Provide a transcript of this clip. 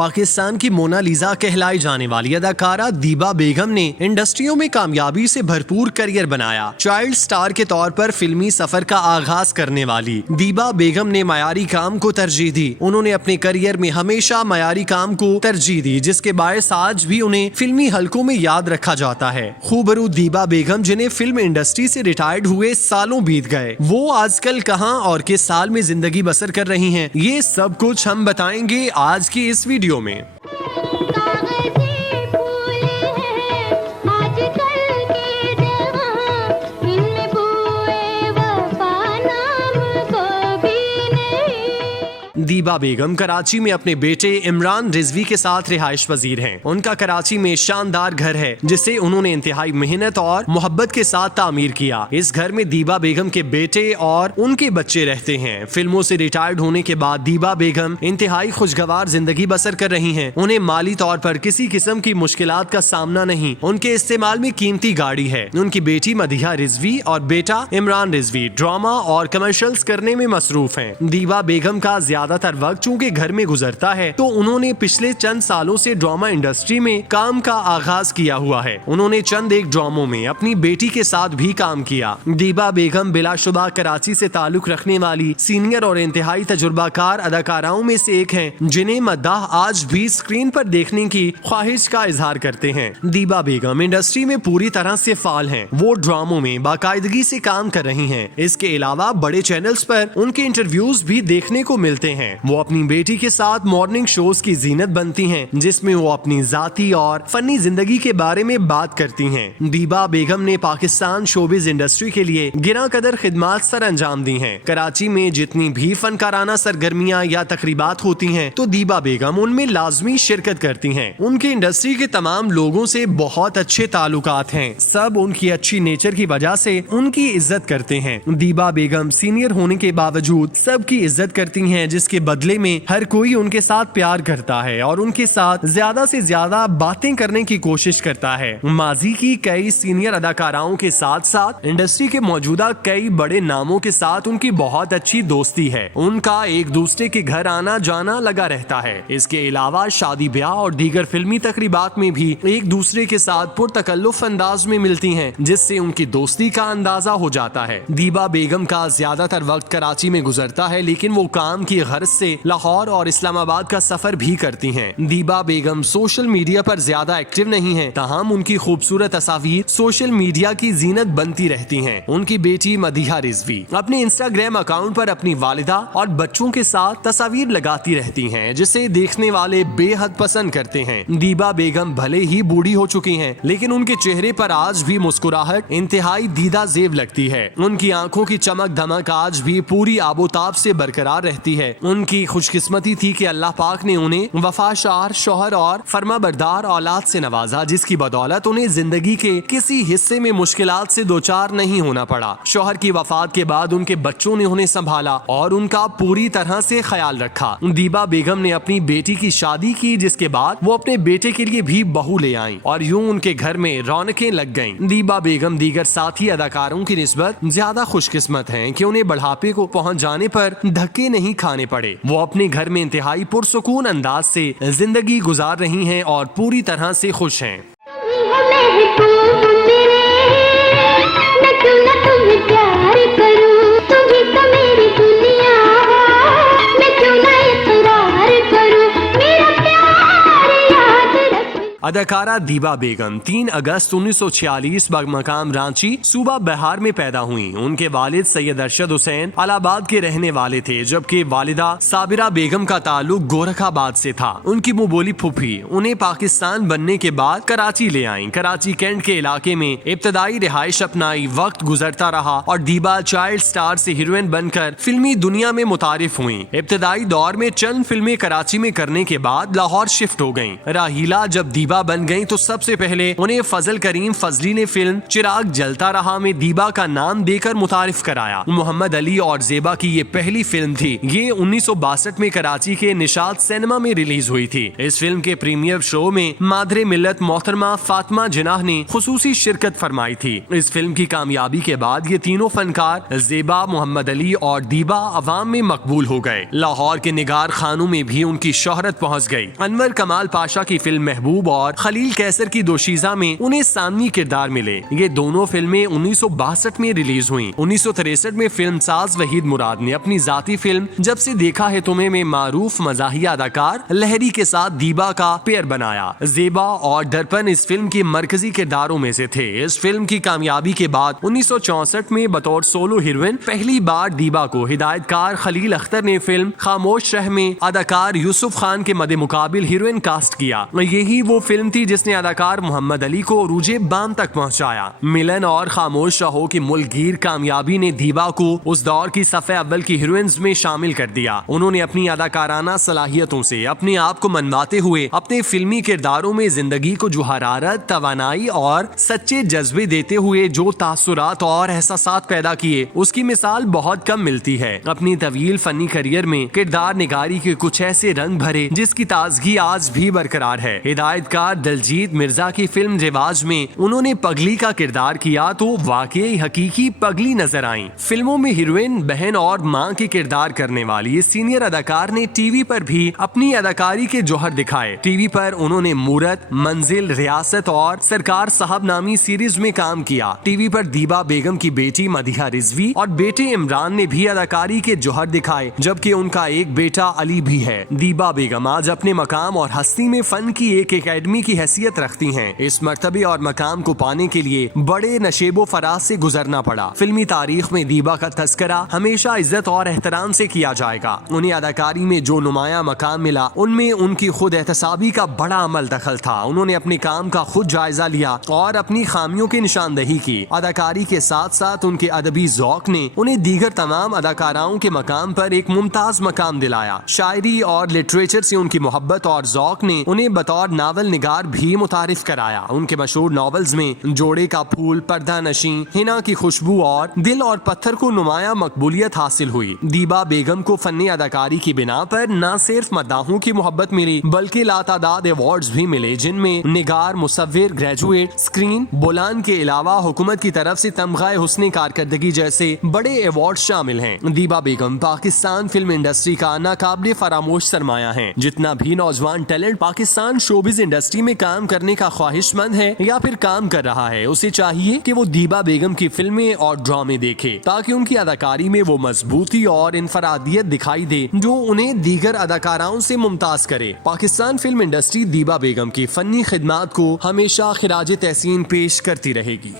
पाकिस्तान की मोनालिसा कहलाई जाने वाली अदाकारा दीबा बेगम ने इंडस्ट्रियों में कामयाबी से भरपूर करियर बनाया। चाइल्ड स्टार के तौर पर फिल्मी सफर का आगाज करने वाली दीबा बेगम ने मयारी काम को तरजीह दी। उन्होंने अपने करियर में हमेशा मयारी काम को तरजीह दी, जिसके बायस आज भी उन्हें फिल्मी हलकों में याद रखा जाता है। खूबरू दीबा बेगम, जिन्हें फिल्म इंडस्ट्री से रिटायर्ड हुए सालों बीत गए, वो आजकल कहां और किस साल में जिंदगी बसर कर रही हैं, ये सब कुछ हम बताएंगे आज की इस वीडियो में। दीबा बेगम कराची में अपने बेटे इमरान रिजवी के साथ रिहाइश पजीर हैं। उनका कराची में शानदार घर है, जिसे उन्होंने इंतहाई मेहनत और मोहब्बत के साथ तामीर किया। इस घर में दीबा बेगम के बेटे और उनके बच्चे रहते हैं। फिल्मों से रिटायर्ड होने के बाद दीबा बेगम इंतहाई खुशगवार जिंदगी बसर कर रही हैं। उन्हें माली तौर पर किसी किस्म की मुश्किलात का सामना नहीं। उनके इस्तेमाल में कीमती गाड़ी है। उनकी बेटी मदिहा रिजवी और बेटा इमरान रिजवी ड्रामा और कमर्शियल्स करने में मसरूफ हैं। दीबा बेगम का ज्यादातर वक्त चूंकि घर में गुजरता है, तो उन्होंने पिछले चंद सालों से ड्रामा इंडस्ट्री में काम का आगाज किया हुआ है। उन्होंने चंद एक ड्रामों में अपनी बेटी के साथ भी काम किया। दीबा बेगम बिलाशुबा कराची से ताल्लुक रखने वाली सीनियर और इंतहाई तजुर्बाकार अदाकाराओं में से एक हैं, जिन्हें मद्दाह आज भी स्क्रीन पर देखने की ख्वाहिश का इजहार करते हैं। दीबा बेगम इंडस्ट्री में पूरी तरह से फाल हैं। वो ड्रामों में बाकायदगी से काम कर रही हैं। इसके अलावा बड़े चैनल्स पर उनके इंटरव्यूज भी देखने को मिलते हैं। वो अपनी बेटी के साथ मॉर्निंग शोज की जीनत बनती हैं, जिसमें वो अपनी जाती और फनी जिंदगी के बारे में बात करती हैं। दीबा बेगम ने पाकिस्तान शोबिज इंडस्ट्री के लिए गिरा कदर खिदमात सर अंजाम दी हैं। कराची में जितनी भी फनकाराना सरगर्मियां या तकरीबात होती हैं, तो दीबा बेगम उनमें लाजमी शिरकत करती हैं। उनकी इंडस्ट्री के तमाम लोगों से बहुत अच्छे ताल्लुकात हैं। सब उनकी अच्छी नेचर की वजह से उनकी इज्जत करते हैं। दीबा बेगम सीनियर होने के बावजूद सबकी इज्जत करती हैं, जिसके बदले में हर कोई उनके साथ प्यार करता है और उनके साथ ज्यादा से ज्यादा बातें करने की कोशिश करता है। माजी की कई सीनियर अदाकाराओं के साथ साथ इंडस्ट्री के मौजूदा कई बड़े नामों के साथ उनकी बहुत अच्छी दोस्ती है। उनका एक दूसरे के घर आना जाना लगा रहता है। इसके अलावा शादी ब्याह और दीगर फिल्मी तकरीबात में भी एक दूसरे के साथ पुरतकल्लुफ अंदाज में मिलती हैं, जिससे उनकी दोस्ती का अंदाजा हो जाता है। दीबा बेगम का ज्यादातर वक्त कराची में गुजरता है, लेकिन वो काम की गर्ज से लाहौर और इस्लामाबाद का सफर भी करती हैं। दीबा बेगम सोशल मीडिया पर ज्यादा एक्टिव नहीं हैं, ताहम उनकी खूबसूरत तस्वीर सोशल मीडिया की जीनत बनती रहती हैं। उनकी बेटी मदिहा रिजवी अपने इंस्टाग्राम अकाउंट पर अपनी वालिदा और बच्चों के साथ तस्वीर लगाती रहती हैं, जिसे देखने वाले बेहद पसंद करते हैं। दीबा बेगम भले ही बूढ़ी हो चुकी हैं, लेकिन उनके चेहरे पर आज भी मुस्कुराहट इंतहाई दीदा जेब लगती है। उनकी आंखों की चमक धमक आज भी पूरी आबोताब से बरकरार रहती है। उनकी खुशकिस्मती थी कि अल्लाह पाक ने उन्हें वफादार शौहर और फर्माबरदार औलाद से नवाजा, जिसकी बदौलत उन्हें जिंदगी के किसी हिस्से में मुश्किलात से दोचार नहीं होना पड़ा। शौहर की वफात के बाद उनके बच्चों ने उन्हें संभाला और उनका पूरी तरह से ख्याल रखा। दीबा बेगम ने अपनी बेटी की शादी की, जिसके बाद वो अपने बेटे के लिए भी बहू ले आईं और यूं उनके घर में रौनकें लग गईं। दीबा बेगम दीगर साथी अदाकारों की निस्बत ज्यादा खुशकिस्मत हैं कि उन्हें बुढ़ापे को पहुंच जाने पर धक्के नहीं खाने पड़े। वो अपने घर में इंतहाई पुरसुकून अंदाज से जिंदगी गुजार रही हैं और पूरी तरह से खुश हैं। अदाकारा दीबा बेगम 3 अगस्त 1946 बमकाम रांची सूबा बिहार में पैदा हुई। उनके वालिद सैयद अरशद हुसैन इलाहाबाद के रहने वाले थे, जबकि वालिदा साबिरा बेगम का ताल्लुक गोरखाबाद से था। उनकी मुबोली फूफी उन्हें पाकिस्तान बनने के बाद कराची ले आई। कराची कैंट के इलाके में इब्तदाई रिहाइश अपनाई। वक्त गुजरता रहा और दीबा चाइल्ड स्टार से हीरोइन बनकर फिल्मी दुनिया में मुतारिफ हुई। इब्तदाई दौर में चंद फिल्में कराची में करने के बाद लाहौर शिफ्ट हो गयी। राहीला जब दीबा दीबा बन गईं तो सबसे पहले उन्हें फजल करीम फजली ने फिल्म चिराग जलता रहा में दीबा का नाम देकर मुतारिफ कराया। मोहम्मद अली और ज़ेबा की ये पहली फिल्म थी। ये 1962 में कराची के निशात सिनेमा में रिलीज हुई थी। इस फिल्म के प्रीमियर शो में मादरे मिल्लत मोहतरमा फातिमा जिनाह ने खुसूसी शिरकत फरमाई थी। इस फिल्म की कामयाबी के बाद ये तीनों फनकार ज़ेबा, मोहम्मद अली और दीबा अवाम में मकबूल हो गए। लाहौर के निगार खानों में भी उनकी शोहरत पहुंच गई। अनवर कमाल पाशा की फिल्म महबूब और खलील कैसर की दोशीज़ा में उन्हें सामनी किरदार मिले। ये दोनों फिल्में 1962 में रिलीज हुई। 1963 में फिल्म साज वहीद मुराद ने अपनी जाती फिल्म जब से देखा है तुम्हें में मारूफ मज़ाहिया अदाकार लहरी के साथ दीबा का पेयर बनाया। ज़ेबा और दर्पण इस फिल्म की मरकजी किरदारों में से थे। इस फिल्म की कामयाबी के बाद 1964 में बतौर सोलो हीरोइन पहली बार दीबा को हिदायतकार खलील अख्तर ने फिल्म खामोश शह में अदाकार यूसुफ खान के मदे मुकाबिल हीरोइन कास्ट किया। यही वो फिल्म थी जिसने अदाकार मोहम्मद अली को रूजे बाम तक पहुंचाया। मिलन और खामोश शहो की मुल्कगीर कामयाबी ने दीबा को उस दौर की सफ़े अव्वल की हीरोइंस में शामिल कर दिया। उन्होंने अपनी अदाकाराना सलाहियतों से अपने आप को मनवाते हुए अपने फिल्मी किरदारों में जिंदगी को जो हरारत, तवानाई और सच्चे जज्बे देते हुए जो तासुरात और एहसासात पैदा किए, उसकी मिसाल बहुत कम मिलती है। अपनी तवील फनी करियर में किरदार निगारी के कुछ ऐसे रंग भरे जिसकी ताजगी आज भी बरकरार है। हिदायतकार दलजीत मिर्जा की फिल्म रिवाज में उन्होंने पगली का किरदार किया तो वाकई हकीकी पगली नजर आई। फिल्मों में हीरोइन, बहन और मां के किरदार करने वाली इस सीनियर अदाकार ने टीवी पर भी अपनी अदाकारी के जौहर दिखाए। टीवी पर उन्होंने मूरत, मंजिल, रियासत और सरकार साहब नामी सीरीज में काम किया। टीवी पर दीबा बेगम की बेटी मदिहा रिजवी और बेटे इमरान ने भी अदाकारी के जौहर दिखाए, जबकि उनका एक बेटा अली भी है। दीबा बेगम आज अपने मकाम और हस्ती में फन की एक एकेडमी की हैसियत रखती हैं। इस मर्तबे और मकाम को पाने के लिए बड़े नशेबो फराज से गुजरना पड़ा। फिल्मी तारीख में दीबा का तस्करा हमेशा इज्जत और एहतराम से किया जाएगा। उन्हें अदाकारी में जो नुमाया मकाम मिला उनमें उनकी खुद एहतसाबी का बड़ा अमल दखल था। उन्होंने अपने काम का खुद जायजा लिया और अपनी खामियों की निशानदही की। अदाकारी के साथ साथ उनके अदबी ज़ौक ने उन्हें दीगर तमाम अदाकाराओं के मकाम पर एक मुमताज मकाम दिलाया। शायरी और लिटरेचर से उनकी मोहब्बत और ज़ौक ने उन्हें बतौर नावल निगार भी मुतारिफ कराया। उनके मशहूर नॉवेल्स में जोड़े का फूल, पर्दा नशी, हिना की खुशबू और दिल और पत्थर को नुमाया मकबूलियत हासिल हुई। दीबा बेगम को फन्नी अदाकारी की बिना पर न सिर्फ मद्दाहों की मोहब्बत मिली बल्कि लातादाद अवार्ड्स भी मिले, जिनमें निगार, मुसव्विर, ग्रेजुएट, स्क्रीन, बोलान के अलावा हुकूमत की तरफ से तमग़ा हुस्न कारकर्दगी जैसे बड़े अवार्ड शामिल हैं। दीबा बेगम पाकिस्तान फिल्म इंडस्ट्री का नाकाबिले फरामोश सरमाया है। जितना भी नौजवान टैलेंट पाकिस्तान शोबिज इंडस्ट्री में काम करने का ख्वाहिशमंद है या फिर काम कर रहा है, उसे चाहिए कि वो दीबा बेगम की फिल्में और ड्रामे देखे, ताकि उनकी अदाकारी में वो मजबूती और इनफरादियत दिखाई दे जो उन्हें दीगर अदाकाराओं से मुमताज करे। पाकिस्तान फिल्म इंडस्ट्री दीबा बेगम की फनी खिदमात को हमेशा खिराज तहसीन पेश करती रहेगी।